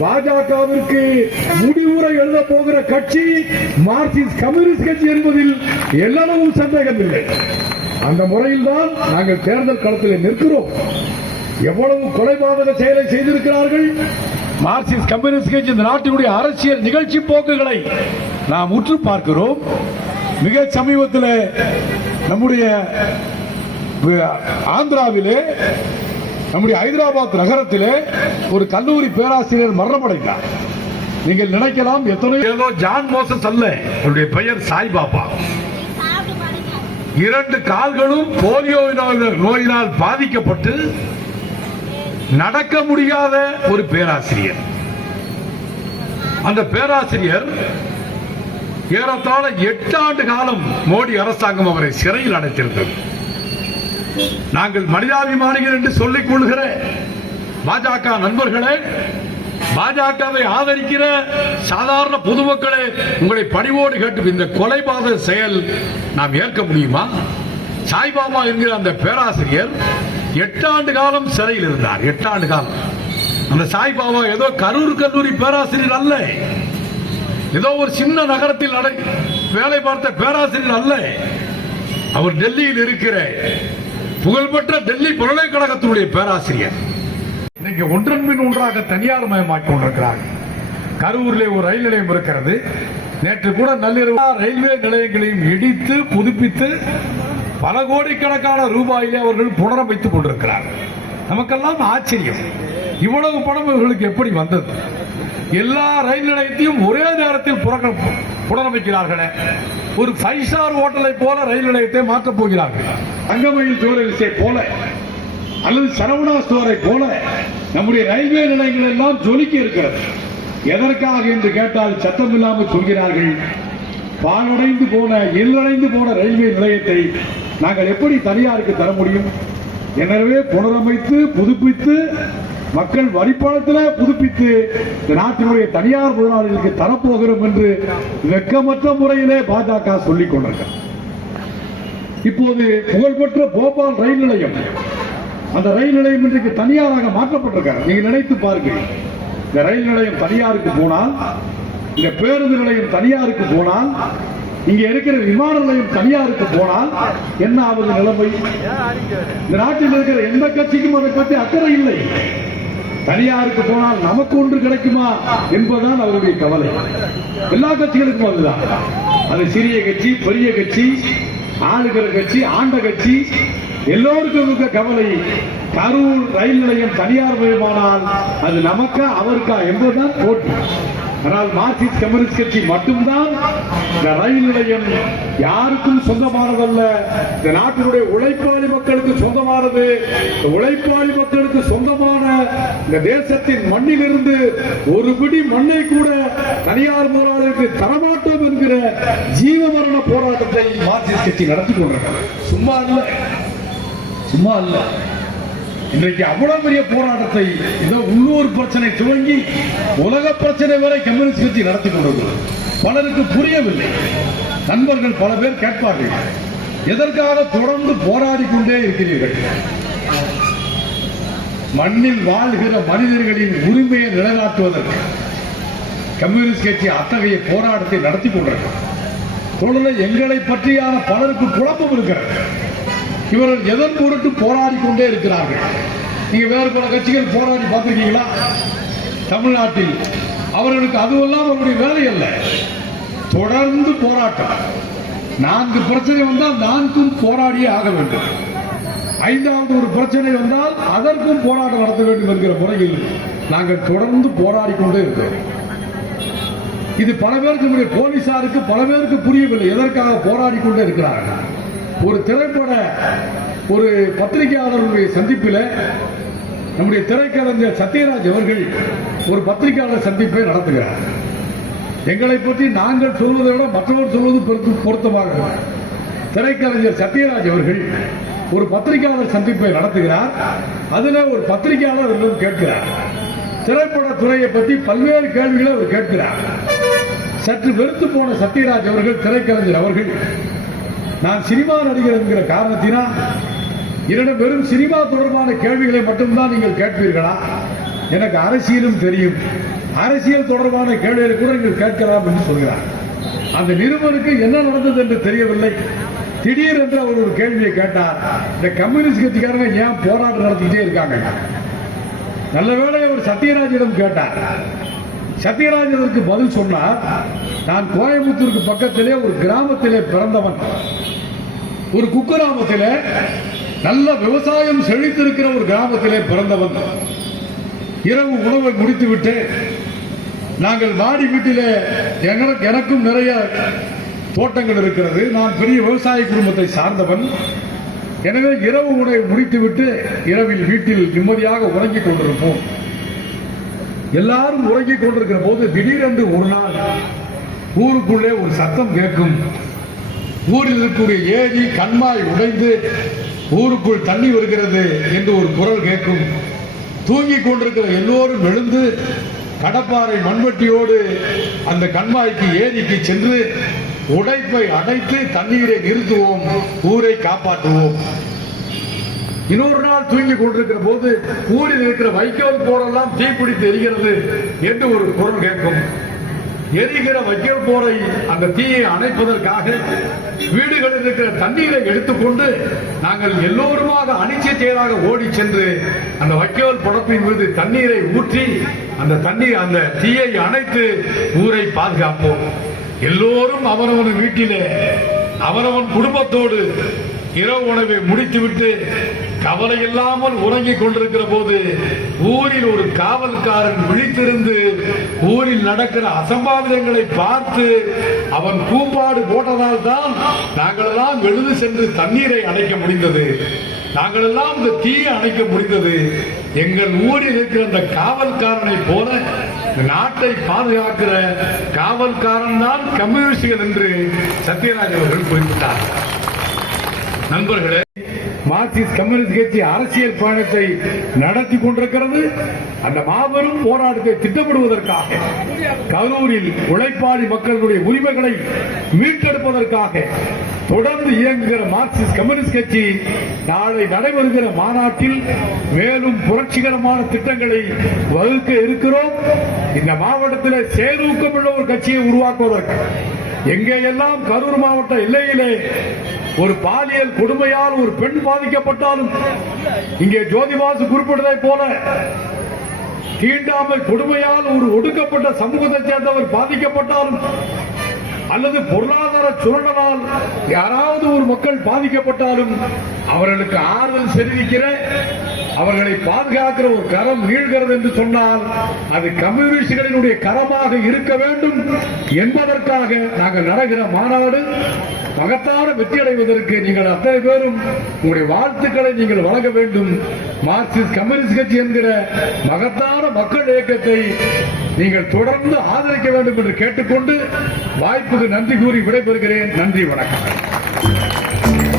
பாஜகவிற்கு முடிவுரை எழுத போகிற கட்சி மார்க்சிஸ்ட் கம்யூனிஸ்ட் கட்சி என்பதில் எல்லளவும் சந்தேகம் இல்லை. அந்த முறையில்தான் நாங்கள் தேர்தல் களத்தில் நிற்கிறோம். எவ்வளவு கொலைபாதக செயலை செய்திருக்கிறார்கள்? மார்க்சிஸ்ட் கம்யூனிஸ்ட் கட்சி இந்த நாட்டினுடைய அரசியல் நிகழ்ச்சி போக்குகளை நாம் உற்று பார்க்கிறோம். மிக சமீபத்தில் நம்முடைய ஆந்திராவிலே நம்முடைய ஹைதராபாத் நகரத்திலே ஒரு கல்லூரி பேராசிரியர் மரணமடைந்தார். நீங்கள் நினைக்கலாம் எத்தனையோ ஏதோ ஜான் மோசஸ் அல்ல அவருடைய பெயர் சாய்பாபா இரண்டு கால்களும் போலியோ நோயினால் பாதிக்கப்பட்டு நடக்க முடியாத ஒரு பேராசிரியர். அந்த பேராசிரியர் ஏறத்தாழ எட்டு ஆண்டு காலம் மோடி அரசாங்கம் அவரை சிறையில் அடைத்திருந்தது. நாங்கள் மனிதாபிமானிகள் என்று சொல்லிக் கொள்கிற பாஜக நண்பர்களே பாஜகவை ஆதரிக்கிற சாதாரண பொதுமக்களே உங்களை பணிவோடு கேட்டு இந்த கொலைபாத செயல் நாம் ஏற்க முடியுமா? சாய்பாபா என்கிற அந்த பேராசிரியர் எட்டு ஆண்டு காலம் சிறையில் இருந்தார். எட்டாண்டு காலம். அந்த சாய்பாபா ஏதோ கரூர் கல்லூரி பேராசிரியர் அல்ல. ஏதோ ஒரு சின்ன நகரத்தில் வேலை பார்த்த பேராசிரியர் அல்ல. அவர் டெல்லியில் இருக்கிற புகழ்பெற்ற டெல்லி பல்கலைக்கழகத்தினுடைய பேராசிரியர். இன்னைக்கு ஒன்றன் பின் ஒன்றாக தனியார் மயமாக்கி கொண்டிருக்கிறார்கள் கரூரிலே ஒரு ரயில் நிலையம் இருக்கிறது. நேற்று கூட நள்ளிரவு ரயில்வே நிலையங்களையும் இடித்து புதுப்பித்து பல கோடிக்கணக்கான ரூபாயிலே அவர்கள் புனரமைத்துக் கொண்டிருக்கிறார். நமக்கெல்லாம் ஆச்சரியம். இவ்வளவு பணம் இவர்களுக்கு எப்படி வந்தது? எல்லா ரயில் நிலையத்தையும் ஒரே நேரத்தில் புனரமைக்கிறார்களே. ஒரு ஃபைவ் ஸ்டார் ஹோட்டலை போல ரயில் நிலையத்தை மாற்றப் போகிறார்கள். தங்கமயில் ஜுவல்லரிஸை போல அல்லது சரவணா ஸ்டோரை போல நம்முடைய ரயில்வே நிலையங்கள் எல்லாம் ஜொலிக்க இருக்கிறது. எதற்காக என்று கேட்டால் சத்தம் இல்லாமல் சொல்கிறார்கள் பாலடைந்து போன எல்லடைந்து போன ரயில்வே நிலையத்தை நாங்கள் எப்படி தனியாருக்கு தர முடியும்? எனவே புனரமைத்து புதுப்பித்து மக்கள் வரிப்பணத்தில் புதுப்பித்து நாட்டினுடைய தனியார் முதலாளிகளுக்கு தரப்போகிறோம் என்று வெக்கமற்ற முறையிலே பாஜக சொல்லிக் கொண்டிருக்கிறார் இப்போது புகழ்பெற்ற போபால் ரயில் நிலையம். அந்த ரயில் நிலையம் இன்றைக்கு தனியாராக மாற்றப்பட்டிருக்காரு நீங்க நினைத்து பாருங்கள். இந்த ரயில் நிலையம் தனியாருக்கு போனால் இந்த பேருந்து நிலையம் தனியாருக்கு போனால் இங்க இருக்கிற விமான நிலையம் தனியாருக்கு போனால் என்ன ஆவது நிலைமை? இந்த நாட்டில் இருக்கிற எந்த கட்சிக்கும் அதை பற்றி அக்கறை இல்லை. தனியாருக்கு போனால் நமக்கு ஒன்று கிடைக்குமா என்பதுதான் அவருடைய கவலை. எல்லா கட்சிகளுக்கும் அதுதான். அது சிறிய கட்சி பெரிய கட்சி ஆளுகிற கட்சி ஆண்ட கட்சி எல்லோருக்கும் இருக்க கவலை. கரூர் ரயில் நிலையம் தனியார் மயமானால் அது நமக்கா அவருக்கா என்பதுதான் போட்டி. ஆனால் மார்க்சிஸ்ட் கம்யூனிஸ்ட் கட்சி மட்டும்தான் இந்த ரயில் நிலையம் யாருக்கும் சொந்தமானதல்ல. இந்த நாட்டினுடைய உழைப்பாளி மக்களுக்கு சொந்தமானது. இந்த உழைப்பாளி மக்களுக்கு சொந்தமான இந்த தேசத்தின் மண்ணிலிருந்து ஒரு பிடி மண்ணை கூட தனியார் முதலாளிக்கு தரமாட்டோம் என்கிற ஜீவமரண போராட்டத்தை மார்க்சிஸ்ட் கட்சி நடத்தி கொண்டிருக்கிறது. சும்மா இல்லை. சும்மா இல்லை. இன்றைக்கு அவ்வளவு பெரிய போராட்டத்தை இந்த உள்ளூர் பிரச்சனை துவங்கி உலக பிரச்சனை வரை கம்யூனிஸ்ட் கட்சி நடத்தி கொண்டிருக்கிறது. பலருக்கு புரியவில்லை. நண்பர்கள் பல பேர் கேட்பார்கள். எதற்காக தொடர்ந்து போராடி கொண்டே இருக்கிறீர்கள்? மண்ணில் வாழ்கிற மனிதர்களின் உரிமையை நிலைநாட்டுவதற்கு கம்யூனிஸ்ட் கட்சி அத்தகைய போராட்டத்தை நடத்தி கொண்டிருக்கிறது. தொடர்ந்து எங்களை பற்றியான பலருக்கு குழப்பம் இருக்கிறது. இவர்கள் எதன் பொருட்டு போராடி கொண்டே இருக்கிறார்கள்? நீங்க வேறு பல கட்சிகள் போராடி பார்த்திருக்கீங்களா? தமிழ்நாட்டில். அவர்களுக்கு அதுவெல்லாம் அவருடைய வேலை அல்ல. தொடர்ந்து போராட்டம். நான்கு பிரச்சனை வந்தால் நான்கும் போராடியே ஆக வேண்டும். ஐந்தாவது ஒரு பிரச்சனை வந்தால் அதற்கும் போராட்டம் நடத்த வேண்டும் என்கிற முறையில் நாங்கள் தொடர்ந்து போராடி கொண்டே இருக்கிறோம். இது பல பேருக்கு போலீசாருக்கு பல பேருக்கு புரியவில்லை எதற்காக போராடி கொண்டே இருக்கிறார்கள். ஒரு திரைப்பட ஒரு பத்திரிகையாளர்களுடைய சந்திப்பில் நம்முடைய திரைக்கலைஞர் சத்யராஜ் அவர்கள் ஒரு பத்திரிகையாளர் சந்திப்பை நடத்துகிறார். எங்களை பற்றி நாங்கள் சொல்வதை விட மற்றவர் சொல்வது பொருத்த- பொருத்தமாக திரைக்கலைஞர் சத்யராஜ் அவர்கள் ஒரு பத்திரிகையாளர் சந்திப்பை நடத்துகிறார். அதில் ஒரு பத்திரிகையாளர் அவரிடம் கேட்கிறார். திரைப்பட துறையை பற்றி பல்வேறு கேள்விகளை அவர் கேட்கிறார். சற்று வெறுத்து போன சத்யராஜ் அவர்கள் திரைக்கலைஞர் அவர்கள் நான் சினிமா நடிகர் என்கிற காரணத்தினால் என்னிடம் வெறும் சினிமா தொடர்பான கேள்விகளை மட்டும்தான் நீங்கள் கேட்பீர்களா? எனக்கு அரசியலும் தெரியும். அரசியல் தொடர்பான கேள்விகளை கூட நீங்கள் கேட்கலாம் என்று சொல்கிறார். அந்த நிருபருக்கு என்ன நடந்தது என்று தெரியவில்லை. திடீரென்று அவர் ஒரு கேள்வியை கேட்டார். இந்த கம்யூனிஸ்ட் கட்சிக்காரங்க ஏன் போராட்டம் நடத்திக்கிட்டே இருக்காங்க? நல்ல வேளை அவர் சத்யராஜிடம் கேட்டார். சத்யராஜ் அதற்கு பதில் சொன்னார். நான் கோயம்புத்தூருக்கு பக்கத்திலே ஒரு கிராமத்திலே பிறந்தவன். ஒரு குக்கிராமத்திலே நல்ல விவசாயம் செழித்திருக்கிற ஒரு கிராமத்திலே பிறந்தவன். இரவு உணவை முடித்துவிட்டு நாங்கள் மாடி வீட்டிலே எனக்கு- எனக்கும் நிறைய தோட்டங்கள் இருக்கிறது. நான் பெரிய விவசாய குடும்பத்தை சார்ந்தவன். எனவே இரவு உணவை முடித்துவிட்டு இரவில் வீட்டில் நிம்மதியாக உறங்கிக் கொண்டிருப்போம். எல்லாரும் உறங்கிக் கொண்டிருக்கிற போது திடீரென்று ஒரு நாள் ஊருக்குள்ளே ஒரு சத்தம் கேட்கும். ஊரில் இருக்கக்கூடிய ஏரி கண்மாய் உடைந்து ஊருக்குள் தண்ணி வருகிறது என்று ஒரு குரல் கேட்கும். தூங்கிக் கொண்டிருக்கிற எல்லோரும் எழுந்து கடப்பாறை மண்வெட்டியோடு அந்த கண்மாய்க்கு ஏரிக்கு சென்று உடைப்பை அடைத்து தண்ணீரை நிறுத்துவோம் ஊரை காப்பாற்றுவோம். இன்னொரு நாள் தூங்கி கொண்டிருக்கிற போது ஊரில் இருக்கிற வைக்கோல் போரெல்லாம் தீப்பிடித்து எரிகிறது என்று ஒரு குரல் கேட்கும். எரிகிற வைக்கோல் போரை அந்த தீயை அணைப்பதற்காக வீடுகளில் இருக்கிற தண்ணீரை எடுத்துக்கொண்டு நாங்கள் எல்லோருமாக அனிச்சையாக ஓடி சென்று அந்த வைக்கோல் புடப்பின் மீது தண்ணீரை ஊற்றி அந்த தண்ணீர் அந்த தீயை அணைத்து ஊரை பாதுகாப்போம். எல்லோரும் அவரவன் வீட்டிலே அவரவன் குடும்பத்தோடு இரவு உணவை முடித்துவிட்டு கவலை இல்லாமல் உறங்கிக் கொண்டிருக்கிற போது ஊரில் ஒரு காவல்காரன் விழித்திருந்து ஊரில் நடக்கிற அசம்பாவிதங்களை பார்த்து அவன் கூப்பாடு போட்டதால் தான் நாங்களெல்லாம் எழுந்து சென்று தண்ணீரை அணைக்க முடிந்தது. நாங்களெல்லாம் இந்த தீயை அணைக்க முடிந்தது. எங்கள் ஊரில் இருக்கிற அந்த காவல்காரனை போல நாட்டை பாதுகாக்கிற காவல்காரன் தான் கம்யூனிஸ்டுகள் என்று சத்யராஜ் அவர்கள் குறிப்பிட்டார். நண்பர்களே மார்க்சிஸ்ட் கம்யூனிஸ்ட் கட்சி அரசியல் பயணத்தை நடத்தி கொண்டிருக்கிறது. அந்த மாபெரும் போராட்டத்தை திட்டமிடுவதற்காக கரூரில் உழைப்பாளி மக்களுடைய உரிமைகளை மீட்டெடுப்பதற்காக தொடர்ந்து இயங்குகிற மார்க்சிஸ்ட் கம்யூனிஸ்ட் கட்சி நாளை நடைபெறுகிற மாநாட்டில் மேலும் புரட்சிகரமான திட்டங்களை வகுக்க இருக்கிறோம். இந்த மாவட்டத்தில் சேரூக்கமுள்ள ஒரு கட்சியை உருவாக்குவதற்கு எங்கே எல்லாம் கரூர் மாவட்ட எல்லையிலே ஒரு பாலியல் கொடுமையால் ஒரு பெண் பாதிக்கப்பட்டாலும் இங்கே ஜோதிபாசு குறிப்பிட்டதை போல தீண்டாமை கொடுமையால் ஒரு ஒடுக்கப்பட்ட சமூகத்தை சேர்ந்தவர் பாதிக்கப்பட்டாலும் அல்லது பொருளாதார சுரண்டலால் யாராவது ஒரு மக்கள் பாதிக்கப்பட்டாலும் அவர்களுக்கு ஆறுதல் தெரிவிக்கிற அவர்களை பாதுகாக்கிற ஒரு கரம் நீள்கிறது என்று சொன்னால் அது கம்யூனிஸ்டுகளினுடைய கரமாக இருக்க வேண்டும் என்பதற்காக நாங்கள் நடக்கிற மாநாடு மகத்தான வெற்றி அடைவதற்கு நீங்கள் அத்தனை பேரும் உங்களுடைய வாழ்த்துக்களை நீங்கள் வழங்க வேண்டும். மார்க்சிஸ்ட் கம்யூனிஸ்ட் கட்சி என்கிற மகத்தான மக்கள் இயக்கத்தை நீங்கள் தொடர்ந்து ஆதரிக்க வேண்டும் என்று கேட்டுக்கொண்டு வாய்ப்புக்கு நன்றி கூறி விடைபெறுகிறேன். நன்றி வணக்கம்.